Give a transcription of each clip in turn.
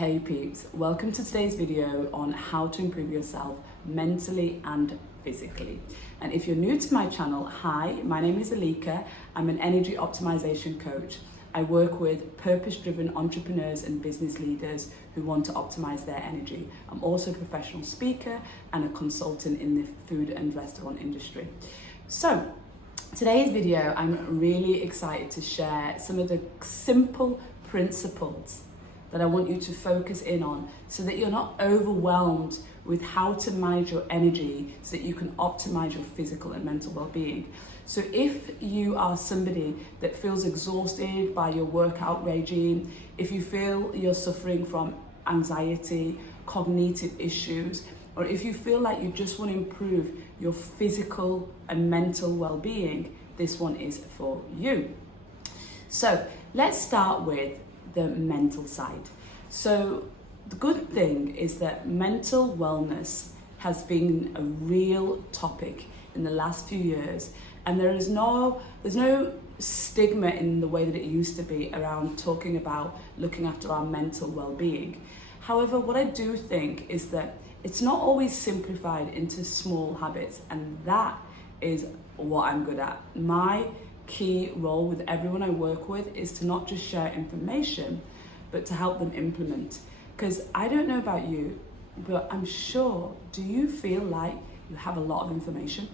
Hey peeps, welcome to today's video on how to improve yourself mentally and physically. And if you're new to my channel, hi, my name is Elika. I'm an energy optimization coach. I work with purpose-driven entrepreneurs and business leaders who want to optimize their energy. I'm also a professional speaker and a consultant in the food and restaurant industry. So today's video, I'm really excited to share some of the simple principles that I want you to focus in on so that you're not overwhelmed with how to manage your energy so that you can optimize your physical and mental well-being. So if you are somebody that feels exhausted by your workout regime, if you feel you're suffering from anxiety, cognitive issues, or if you feel like you just want to improve your physical and mental well-being, this one is for you. So let's start with the mental side. So the good thing is that mental wellness has been a real topic in the last few years, and there's no stigma in the way that it used to be around talking about looking after our mental well-being. However, what I do think is that it's not always simplified into small habits, and that is what I'm good at. My key role with everyone I work with is to not just share information, but to help them implement. Because I don't know about you, but I'm sure, do you feel like you have a lot of information?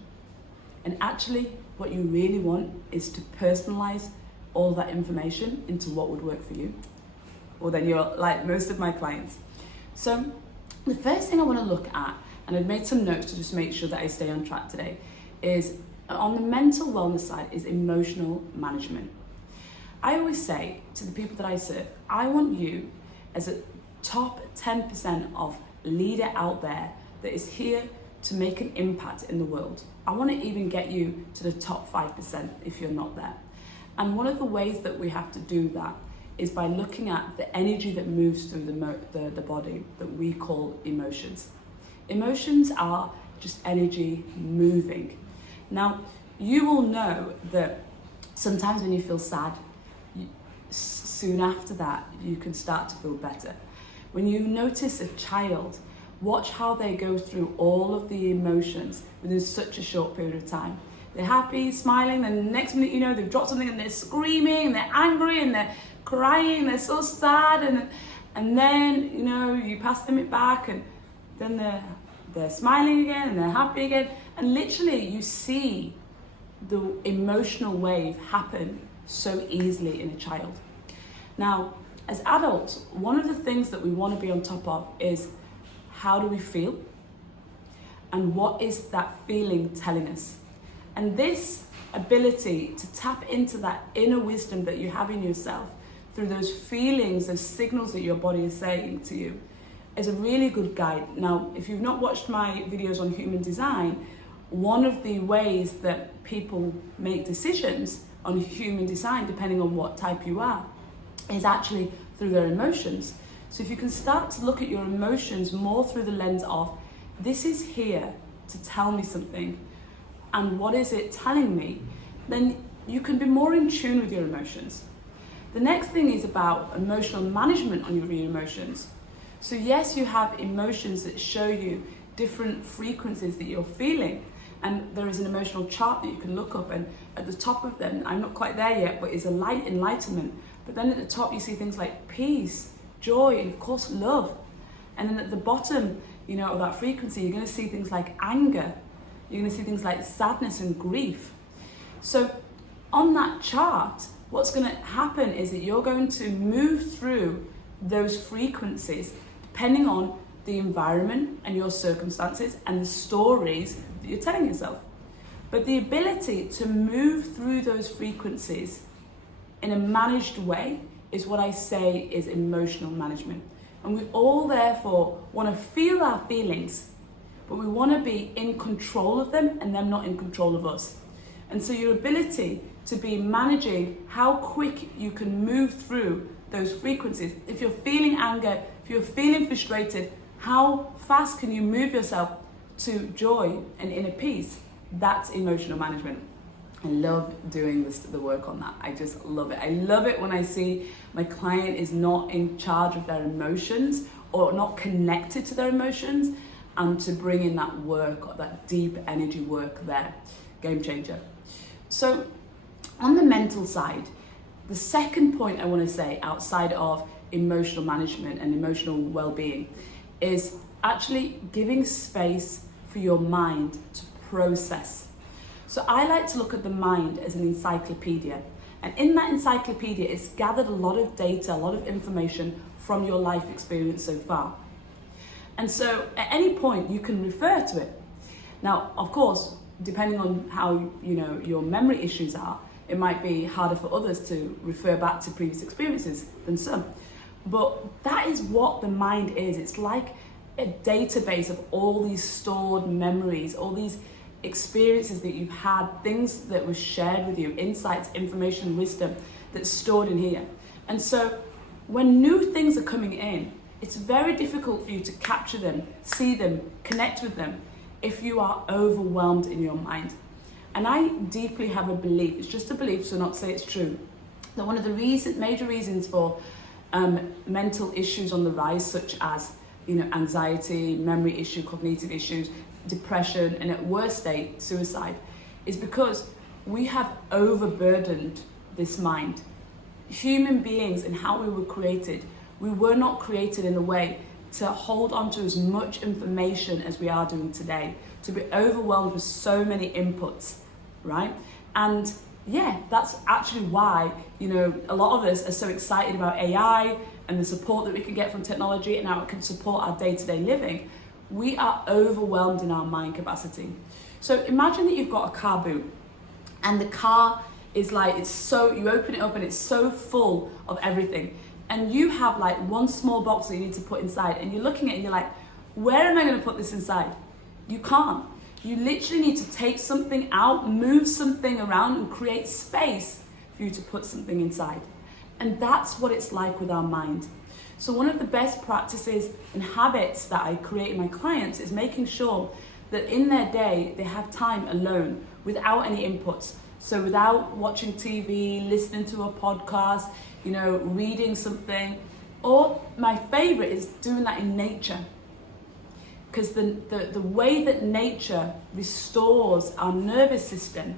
And actually, what you really want is to personalize all that information into what would work for you. Or then you're like most of my clients. So the first thing I want to look at, and I've made some notes to just make sure that I stay on track today, is on the mental wellness side is emotional management. I always say to the people that I serve, I want you as a top 10% of leader out there that is here to make an impact in the world. I want to even get you to the top 5% if you're not there. And one of the ways that we have to do that is by looking at the energy that moves through the body that we call emotions. Emotions are just energy moving. Now, you will know that sometimes when you feel sad, soon after that, you can start to feel better. When you notice a child, watch how they go through all of the emotions within such a short period of time. They're happy, smiling, and the next minute you know they've dropped something and they're screaming and they're angry and they're crying, they're so sad, and then you know you pass them it back and then they're smiling again and they're happy again, and literally you see the emotional wave happen so easily in a child. Now, as adults, one of the things that we want to be on top of is how do we feel and what is that feeling telling us? And this ability to tap into that inner wisdom that you have in yourself through those feelings, those signals that your body is saying to you, is a really good guide. Now, if you've not watched my videos on human design, one of the ways that people make decisions on human design, depending on what type you are, is actually through their emotions. So if you can start to look at your emotions more through the lens of, this is here to tell me something, and what is it telling me, then you can be more in tune with your emotions. The next thing is about emotional management on your emotions. So yes, you have emotions that show you different frequencies that you're feeling, and there is an emotional chart that you can look up, and at the top of them, I'm not quite there yet, but is a light enlightenment. But then at the top you see things like peace, joy, and of course love. And then at the bottom, you know, of that frequency, you're going to see things like anger. You're going to see things like sadness and grief. So on that chart, what's going to happen is that you're going to move through those frequencies depending on the environment and your circumstances and the stories that you're telling yourself. But the ability to move through those frequencies in a managed way is what I say is emotional management. And we all therefore want to feel our feelings, but we want to be in control of them and them not in control of us. And so your ability to be managing how quick you can move through those frequencies. If you're feeling anger, if you're feeling frustrated, how fast can you move yourself to joy and inner peace? That's emotional management. I love doing the work on that. I just love it. I love it when I see my client is not in charge of their emotions or not connected to their emotions, and to bring in that work, that deep energy work there. Game changer. So on the mental side, the second point I want to say outside of emotional management and emotional well-being is actually giving space for your mind to process. So I like to look at the mind as an encyclopedia, and in that encyclopedia it's gathered a lot of data, a lot of information from your life experience so far. And so at any point you can refer to it. Now, of course, depending on how your memory issues are, it might be harder for others to refer back to previous experiences than some. But that is what the mind is. It's like a database of all these stored memories, all these experiences that you've had, things that were shared with you, insights, information, wisdom that's stored in here. And so when new things are coming in, it's very difficult for you to capture them, see them, connect with them if you are overwhelmed in your mind. And I deeply have a belief, it's just a belief, so not to say it's true, that one of the major reasons for mental issues on the rise, such as anxiety, memory issue, cognitive issues, depression, and at worst state, suicide, is because we have overburdened this mind. Human beings and how we were created, we were not created in a way to hold on to as much information as we are doing today, to be overwhelmed with so many inputs, right? And yeah, that's actually why, a lot of us are so excited about AI and the support that we can get from technology and how it can support our day-to-day living. We are overwhelmed in our mind capacity. So imagine that you've got a car boot, and the car is like, you open it up and it's so full of everything. And you have like one small box that you need to put inside, and you're looking at it and you're like, where am I going to put this inside? You can't. You literally need to take something out, move something around, and create space for you to put something inside. And that's what it's like with our mind. So one of the best practices and habits that I create in my clients is making sure that in their day they have time alone without any inputs. So without watching TV, listening to a podcast, reading something. Or my favorite is doing that in nature. Because the way that nature restores our nervous system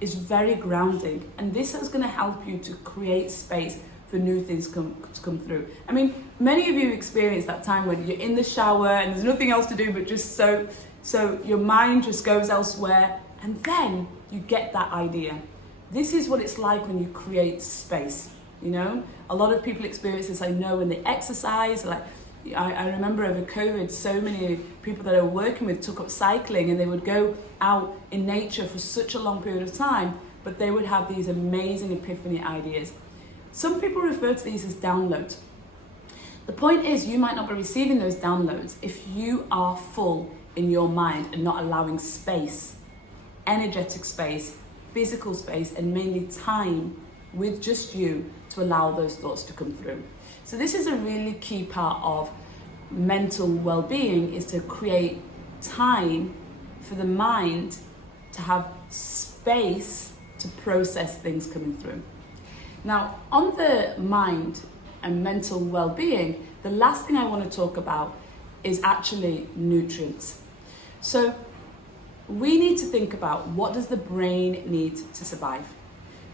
is very grounding. And this is going to help you to create space for new things to come through. I mean, many of you experience that time when you're in the shower and there's nothing else to do but just so your mind just goes elsewhere, and then you get that idea. This is what it's like when you create space. A lot of people experience this, I know, when they exercise. Like I remember over COVID, so many people that I was working with took up cycling, and they would go out in nature for such a long period of time, but they would have these amazing epiphany ideas. Some people refer to these as downloads. The point is, you might not be receiving those downloads if you are full in your mind and not allowing space, energetic space, physical space, and mainly time with just you to allow those thoughts to come through. So this is a really key part of mental well-being, is to create time for the mind to have space to process things coming through. Now, on the mind and mental well-being, the last thing I want to talk about is actually nutrients. So we need to think about, what does the brain need to survive?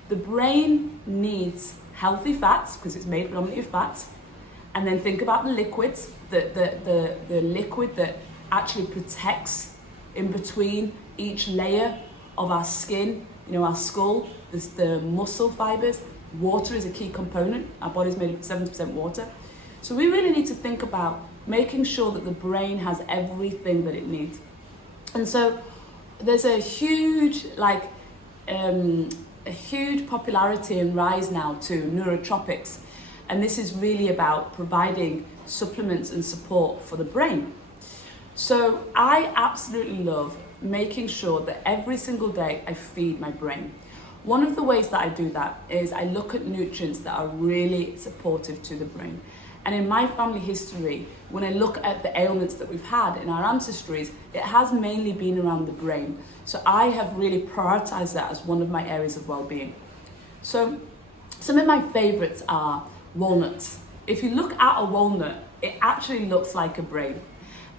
The brain needs healthy fats, because it's made predominantly of fats, and then think about the liquids, the liquid that actually protects in between each layer of our skin, our skull, the muscle fibers. Water is a key component. Our body's made of 70% water. So we really need to think about making sure that the brain has everything that it needs. And so there's a huge popularity and rise now to neurotropics. And this is really about providing supplements and support for the brain. So I absolutely love making sure that every single day I feed my brain. One of the ways that I do that is I look at nutrients that are really supportive to the brain. And in my family history, when I look at the ailments that we've had in our ancestries, it has mainly been around the brain. So I have really prioritized that as one of my areas of well-being. So some of my favorites are walnuts. If you look at a walnut, it actually looks like a brain.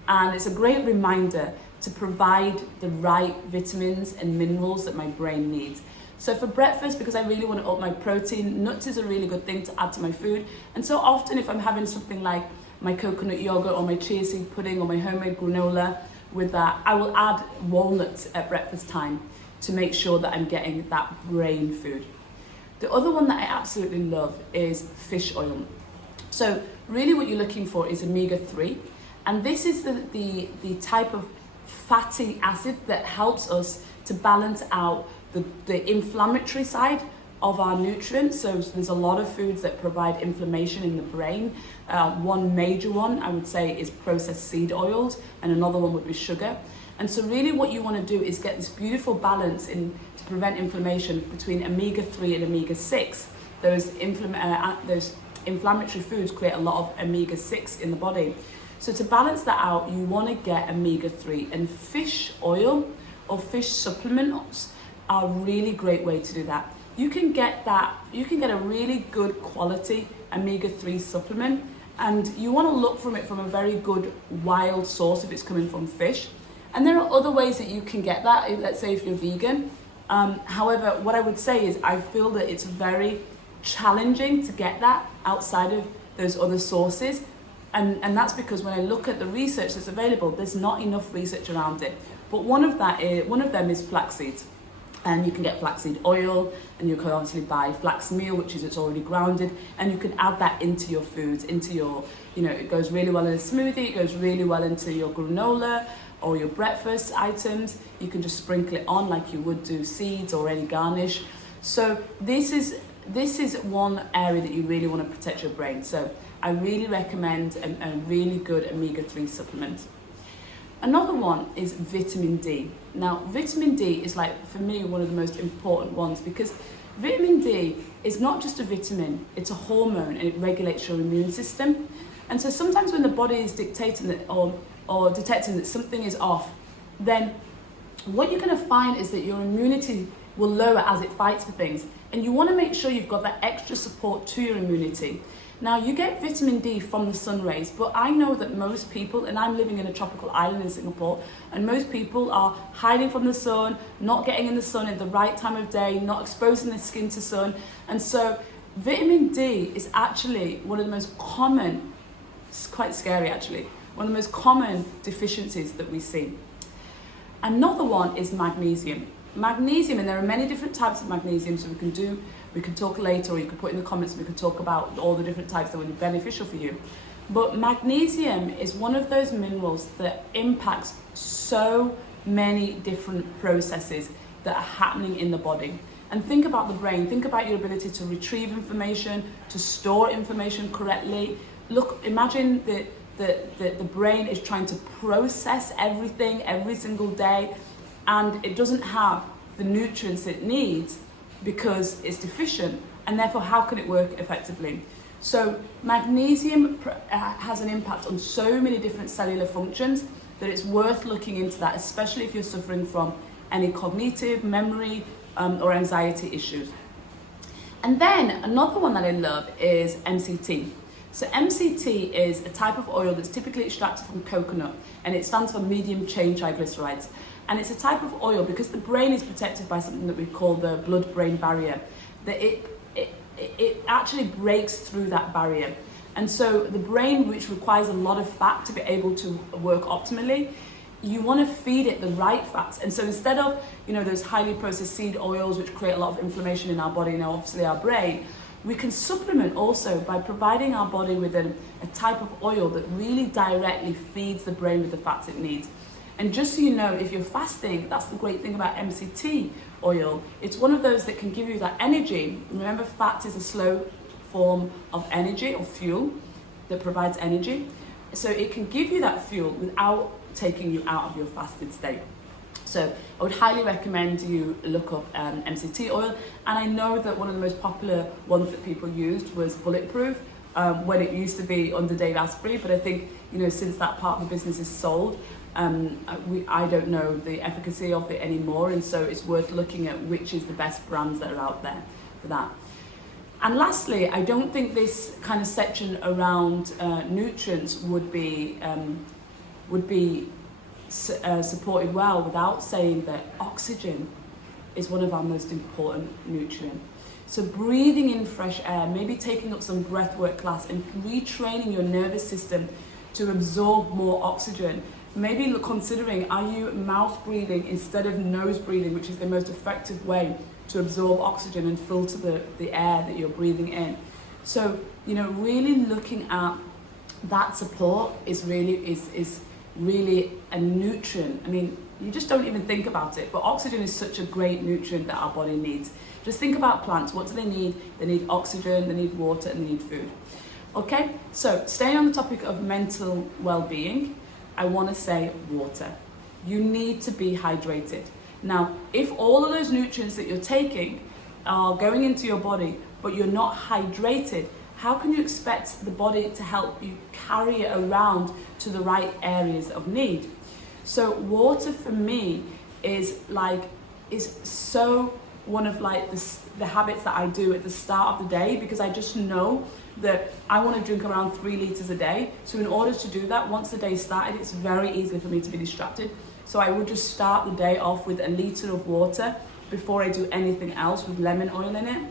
And it's a great reminder to provide the right vitamins and minerals that my brain needs. So for breakfast, because I really want to up my protein, nuts is a really good thing to add to my food. And so often if I'm having something like my coconut yogurt or my chia seed pudding or my homemade granola with that, I will add walnuts at breakfast time to make sure that I'm getting that brain food. The other one that I absolutely love is fish oil. So really what you're looking for is omega-3. And this is the type of fatty acid that helps us to balance out the inflammatory side of our nutrients. So there's a lot of foods that provide inflammation in the brain. One major one I would say is processed seed oils, and another one would be sugar. And so really what you want to do is get this beautiful balance to prevent inflammation between omega-3 and omega-6. Those inflammatory foods create a lot of omega-6 in the body. So to balance that out, you want to get omega-3, and fish oil or fish supplements are a really great way to do that. You can get a really good quality omega-3 supplement, and you want to look from it from a very good wild source if it's coming from fish. And there are other ways that you can get that, let's say if you're vegan. However, what I would say is I feel that it's very challenging to get that outside of those other sources. And that's because when I look at the research that's available, there's not enough research around it. But one of them is flax seeds. And you can get flaxseed oil, and you can obviously buy flax meal, which is it's already grounded, and you can add that into your foods, into your, it goes really well in a smoothie, it goes really well into your granola or your breakfast items. You can just sprinkle it on like you would do seeds or any garnish. So this is one area that you really want to protect your brain. So I really recommend a really good omega-3 supplement. Another one is vitamin D. Now, vitamin D is for me, one of the most important ones, because vitamin D is not just a vitamin, it's a hormone, and it regulates your immune system. And so sometimes when the body is dictating that or detecting that something is off, then what you're going to find is that your immunity will lower as it fights for things. And you want to make sure you've got that extra support to your immunity. Now, you get vitamin D from the sun rays, but I know that most people, and I'm living in a tropical island in Singapore, and most people are hiding from the sun, not getting in the sun at the right time of day, not exposing their skin to sun. And so vitamin D is actually one of the most common, it's quite scary actually, one of the most common deficiencies that we see. Another one is magnesium. Magnesium, and there are many different types of magnesium, so we can talk later, or you can put in the comments and we can talk about all the different types that would be beneficial for you. But magnesium is one of those minerals that impacts so many different processes that are happening in the body. And think about the brain, think about your ability to retrieve information, to store information correctly. Look, imagine that the brain is trying to process everything every single day, and it doesn't have the nutrients it needs because it's deficient, and therefore how can it work effectively? So magnesium has an impact on so many different cellular functions that it's worth looking into that, especially if you're suffering from any cognitive, memory, or anxiety issues. And then another one that I love is MCT. So MCT is a type of oil that's typically extracted from coconut, and it stands for medium chain triglycerides. And it's a type of oil, because the brain is protected by something that we call the blood-brain barrier, that it actually breaks through that barrier. And so the brain, which requires a lot of fat to be able to work optimally, you want to feed it the right fats. And so instead of, those highly processed seed oils, which create a lot of inflammation in our body and obviously our brain, we can supplement also by providing our body with a type of oil that really directly feeds the brain with the fats it needs. And just so you know, if you're fasting, that's the great thing about MCT oil. It's one of those that can give you that energy. Remember, fat is a slow form of energy or fuel that provides energy. So it can give you that fuel without taking you out of your fasted state. So I would highly recommend you look up MCT oil. And I know that one of the most popular ones that people used was Bulletproof. when it used to be under Dave Asprey, but I think, you know, since that part of the business is sold, I don't know the efficacy of it anymore, and so it's worth looking at which is the best brands that are out there for that. And lastly, I don't think this kind of section around nutrients would be supported well without saying that oxygen is one of our most important nutrients. So breathing in fresh air, maybe taking up some breathwork class and retraining your nervous system to absorb more oxygen. Maybe considering, are you mouth breathing instead of nose breathing, which is the most effective way to absorb oxygen and filter the air that you're breathing in. So, you know, really looking at that support is really a nutrient. I mean, you just don't even think about it, but oxygen is such a great nutrient that our body needs. Just think about plants. What do they need? They need oxygen, they need water, and they need food. Okay, so staying on the topic of mental well-being, I want to say water. You need to be hydrated. Now, if all of those nutrients that you're taking are going into your body, but you're not hydrated, how can you expect the body to help you carry it around to the right areas of need? So water for me is so one of like the habits that I do at the start of the day, because I just know that I want to drink around 3 liters a day. So in order to do that, once the day started, it's very easy for me to be distracted. So I would just start the day off with a liter of water before I do anything else with lemon oil in it.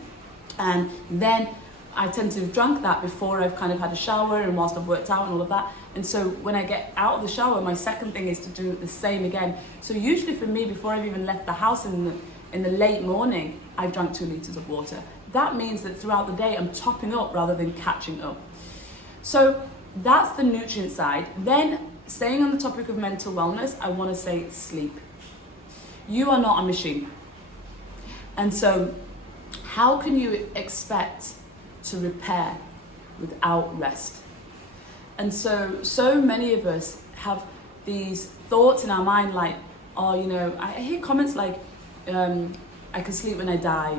And then I tend to have drunk that before I've kind of had a shower and whilst I've worked out and all of that. And so when I get out of the shower, my second thing is to do the same again. So usually for me, before I've even left the house in the late morning, I've drank 2 liters of water. That means that throughout the day, I'm topping up rather than catching up. So that's the nutrient side. Then staying on the topic of mental wellness, I want to say sleep. You are not a machine. And so how can you expect to repair without rest? And so many of us have these thoughts in our mind like, oh, you know, I hear comments like, I can sleep when I die,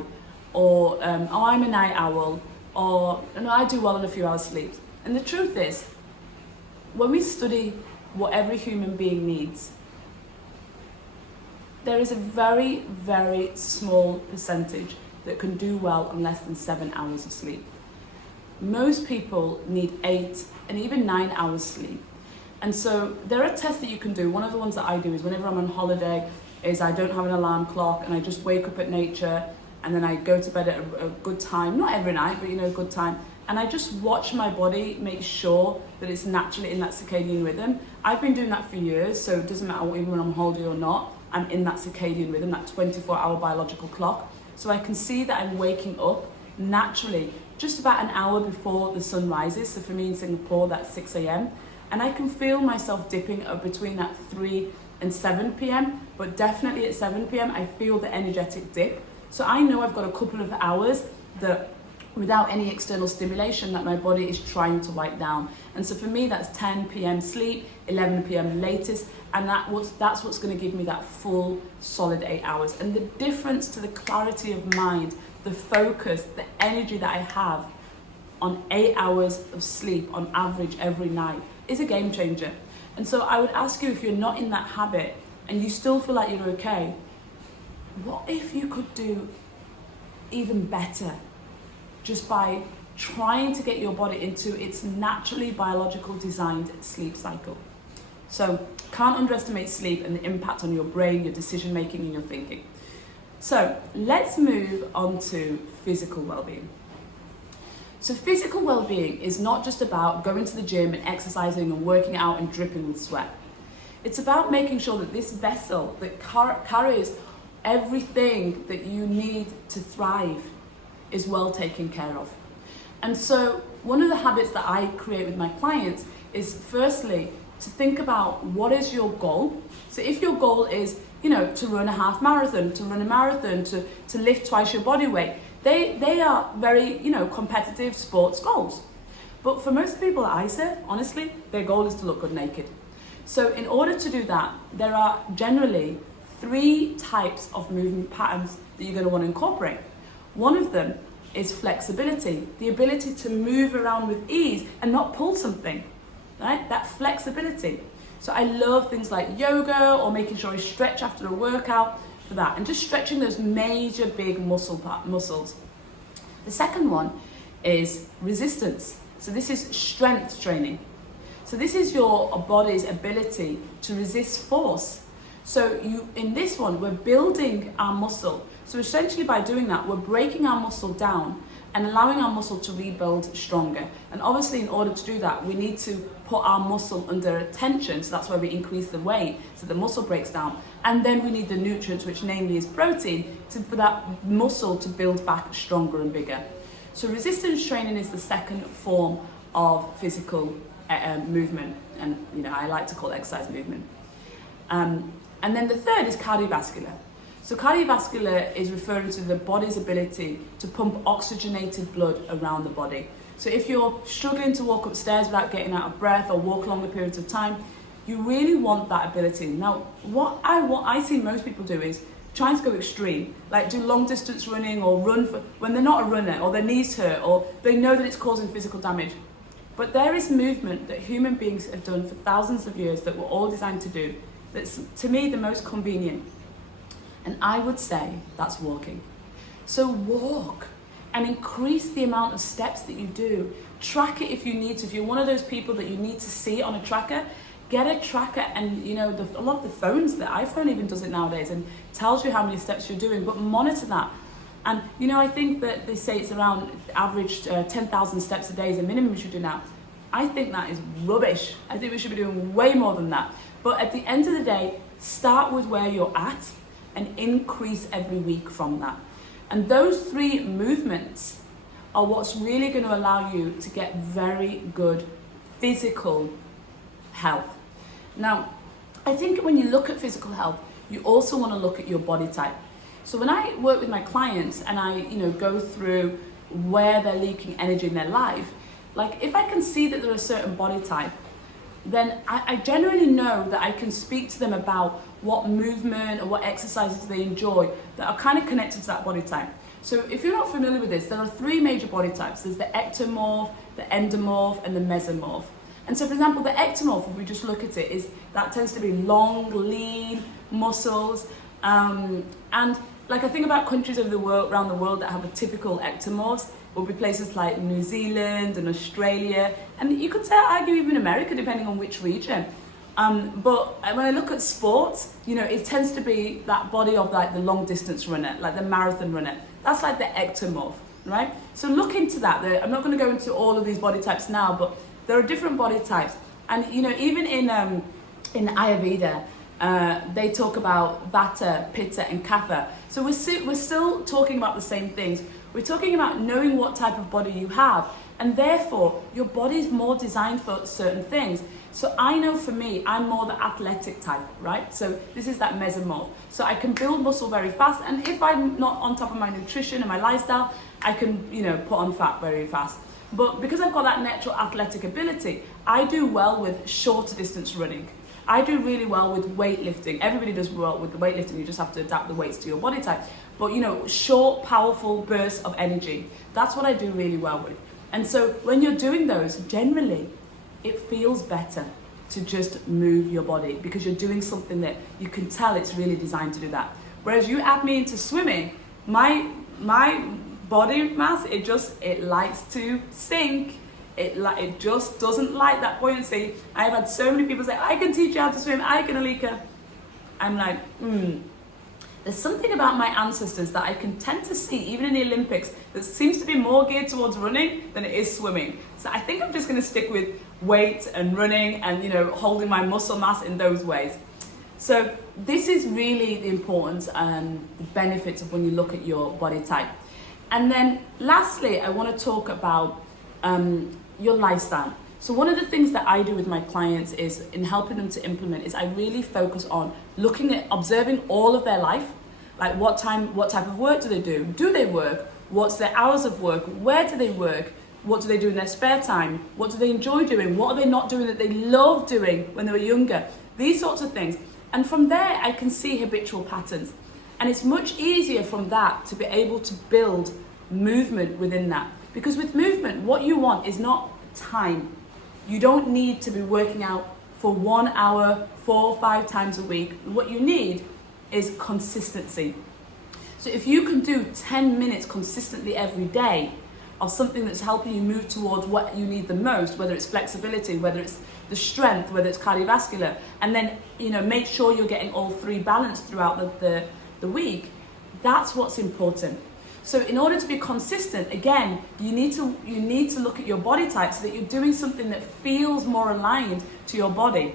or oh, I'm a night owl, or no, I do well in a few hours sleep. And the truth is, when we study what every human being needs, there is a very, very small percentage that can do well on less than 7 hours of sleep. Most people need 8 and even 9 hours sleep. And so there are tests that you can do. One of the ones that I do is whenever I'm on holiday is I don't have an alarm clock and I just wake up at nature and then I go to bed at a good time, not every night, but you know, a good time. And I just watch my body, make sure that it's naturally in that circadian rhythm. I've been doing that for years, so it doesn't matter even when I'm on holiday or not, I'm in that circadian rhythm, that 24-hour biological clock. So I can see that I'm waking up naturally just about an hour before the sun rises. So for me in Singapore, that's 6 a.m. And I can feel myself dipping between that 3 and 7 p.m. But definitely at 7 p.m. I feel the energetic dip. So I know I've got a couple of hours that without any external stimulation that my body is trying to wipe down. And so for me, that's 10 p.m. sleep, 11 p.m. latest, and that's what's going to give me that full solid 8 hours. And the difference to the clarity of mind, the focus, the energy that I have on 8 hours of sleep on average every night is a game changer. And so I would ask you, if you're not in that habit and you still feel like you're okay, what if you could do even better just by trying to get your body into its naturally biological designed sleep cycle? So can't underestimate sleep and the impact on your brain, your decision making and your thinking. So let's move on to physical well-being. So physical well-being is not just about going to the gym and exercising and working out and dripping with sweat. It's about making sure that this vessel that carries everything that you need to thrive is well taken care of. And so one of the habits that I create with my clients is firstly to think about what is your goal. So if your goal is, you know, to run a half marathon, to run a marathon, to lift twice your body weight, they are very, you know, competitive sports goals. But for most people that I serve, honestly, their goal is to look good naked. So in order to do that, there are generally 3 types of movement patterns that you're going to want to incorporate. One of them is flexibility, the ability to move around with ease and not pull something, right? That flexibility. So I love things like yoga or making sure I stretch after a workout for that, and just stretching those major big muscles. The second one is resistance. So this is strength training. So this is your body's ability to resist force. So in this one, we're building our muscle. So essentially by doing that, we're breaking our muscle down and allowing our muscle to rebuild stronger. And obviously in order to do that, we need to put our muscle under tension. So that's why we increase the weight, so the muscle breaks down. And then we need the nutrients, which namely is protein, for that muscle to build back stronger and bigger. So resistance training is the second form of physical movement. And I like to call it exercise movement. And then the third is cardiovascular. So cardiovascular is referring to the body's ability to pump oxygenated blood around the body. So if you're struggling to walk upstairs without getting out of breath or walk longer periods of time, you really want that ability. Now, what I see most people do is trying to go extreme, like do long distance running or run when they're not a runner, or their knees hurt, or they know that it's causing physical damage. But there is movement that human beings have done for thousands of years that we're all designed to do, that's to me the most convenient. And I would say that's walking. So walk and increase the amount of steps that you do. Track it if you need to. If you're one of those people that you need to see it on a tracker, get a tracker. And a lot of the phones, the iPhone even does it nowadays and tells you how many steps you're doing, but monitor that. And I think that they say it's around average 10,000 steps a day is a minimum we should do now. I think that is rubbish. I think we should be doing way more than that. But at the end of the day, start with where you're at and increase every week from that. And those three movements are what's really going to allow you to get very good physical health. Now, I think when you look at physical health, you also want to look at your body type. So when I work with my clients and I, go through where they're leaking energy in their life, like if I can see that they're a certain body type, then I generally know that I can speak to them about what movement or what exercises they enjoy that are kind of connected to that body type. So if you're not familiar with this, there are three major body types. There's the ectomorph, the endomorph, and the mesomorph. And so for example, the ectomorph, if we just look at it, that tends to be long, lean muscles. And like I think about countries around the world that have a typical ectomorphs, will be places like New Zealand and Australia, and you could argue even America, depending on which region. But when I look at sports, it tends to be that body of like the long distance runner, like the marathon runner. That's like the ectomorph, right? So look into that. I'm not going to go into all of these body types now, but there are different body types. And even in Ayurveda, they talk about Vata, Pitta, and Kapha. So we're still talking about the same things. We're talking about knowing what type of body you have, and therefore your body is more designed for certain things. So I know for me, I'm more the athletic type, right? So this is that mesomorph. So I can build muscle very fast, and if I'm not on top of my nutrition and my lifestyle, I can, put on fat very fast. But because I've got that natural athletic ability, I do well with shorter distance running. I do really well with weightlifting. Everybody does well with the weightlifting. You just have to adapt the weights to your body type. But short, powerful bursts of energy. That's what I do really well with. And so when you're doing those, generally, it feels better to just move your body because you're doing something that you can tell it's really designed to do that. Whereas you add me into swimming, my body mass, it likes to sink. It just doesn't like that buoyancy. I've had so many people say, I can teach you how to swim, I can, Elika. I'm like, There's something about my ancestors that I can tend to see, even in the Olympics, that seems to be more geared towards running than it is swimming. So I think I'm just going to stick with weight and running and, holding my muscle mass in those ways. So this is really the importance and the benefits of when you look at your body type. And then lastly, I want to talk about your lifestyle. So one of the things that I do with my clients is in helping them to implement is I really focus on looking at observing all of their life, like what type of work do they do? Do they work? What's their hours of work? Where do they work? What do they do in their spare time? What do they enjoy doing? What are they not doing that they love doing when they were younger? These sorts of things. And from there, I can see habitual patterns. And it's much easier from that to be able to build movement within that. Because with movement, what you want is not time. You don't need to be working out for 1 hour, 4 or 5 times a week. What you need is consistency. So if you can do 10 minutes consistently every day of something that's helping you move towards what you need the most, whether it's flexibility, whether it's the strength, whether it's cardiovascular, and then make sure you're getting all 3 balanced throughout the week, that's what's important. So in order to be consistent, again, you need to look at your body type so that you're doing something that feels more aligned to your body.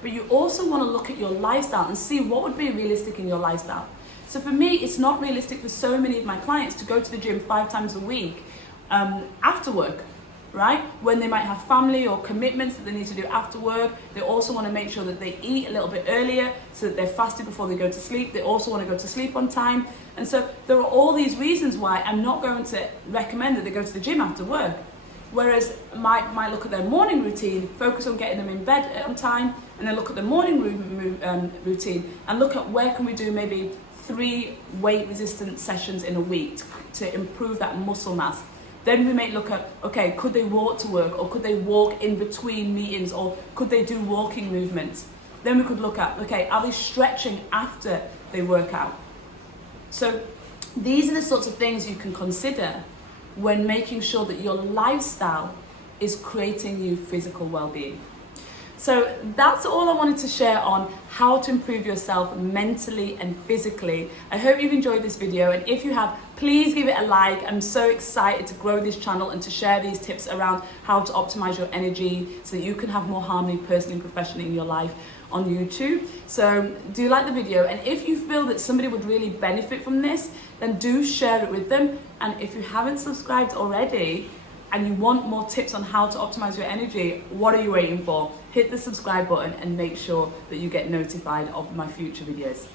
But you also want to look at your lifestyle and see what would be realistic in your lifestyle. So for me, it's not realistic for so many of my clients to go to the gym 5 times a week after work, right? When they might have family or commitments that they need to do after work. They also want to make sure that they eat a little bit earlier so that they're fasted before they go to sleep. They also want to go to sleep on time. And so there are all these reasons why I'm not going to recommend that they go to the gym after work. Whereas might look at their morning routine, focus on getting them in bed on time, and then look at the morning routine and look at where can we do maybe 3 weight resistant sessions in a week to improve that muscle mass. Then we may look at, okay, could they walk to work, or could they walk in between meetings, or could they do walking movements? Then we could look at, okay, are they stretching after they work out? So these are the sorts of things you can consider when making sure that your lifestyle is creating you physical well-being. So that's all I wanted to share on how to improve yourself mentally and physically. I hope you've enjoyed this video, and if you have, please give it a like. I'm so excited to grow this channel and to share these tips around how to optimize your energy so that you can have more harmony personally and professionally in your life on YouTube. So do like the video, and if you feel that somebody would really benefit from this, then do share it with them. And if you haven't subscribed already and you want more tips on how to optimize your energy, what are you waiting for? Hit the subscribe button and make sure that you get notified of my future videos.